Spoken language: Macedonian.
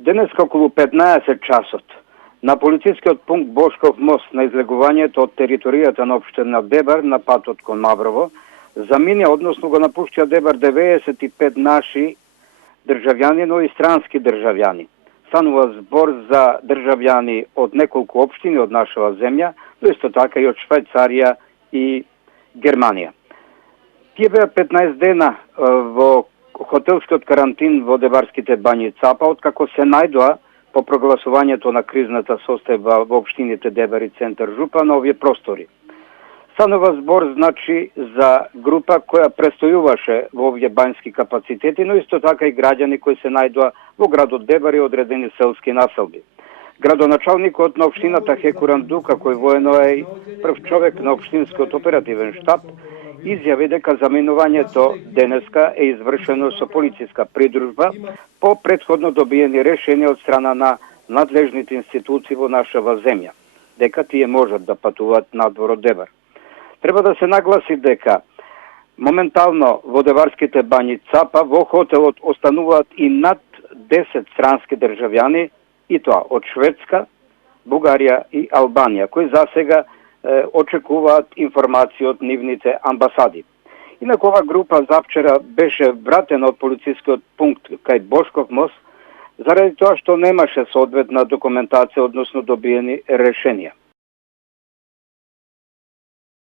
Денес околу 15 часот на полицискиот пункт Бошков мост на излегувањето од територијата на општина Дебар на патот кон Маврово замине, односно го напуштија Дебар 95 наши државјани, но и странски државјани. Станува збор за државјани од неколку општини од нашава земја, но исто така и од Швајцарија и Германија. Тие беа 15 дена во хотелскиот карантин во Дебарските бањи Цапа, откако се најдоа по прогласувањето на кризната состојба во општините Дебар и Центар Жупа на овие простори. Станува збор, значи, за група која престојуваше во овие бањски капацитети, но исто така и граѓани кои се најдоа во градот Дебар и одредени селски населби. Градоначалникот на општината Хекуран Дука, кој воено е и прв човек на општинскиот оперативен штаб, изјави дека заминувањето денеска е извршено со полициска придружба по претходно добиени решенија од страна на надлежните институции во нашава земја, дека тие можат да патуваат надвор од Дебар. Треба да се нагласи дека моментално во Дебарските бањи Цапа во хотелот остануваат и над 10 странски државјани, и тоа од Шведска, Бугарија и Албанија, кои засега очекуваат информации од нивните амбасади. Инаку ова група завчера беше вратена од полицискиот пункт кај Бошков мост заради тоа што немаше соодветна документација, односно добиени решенија.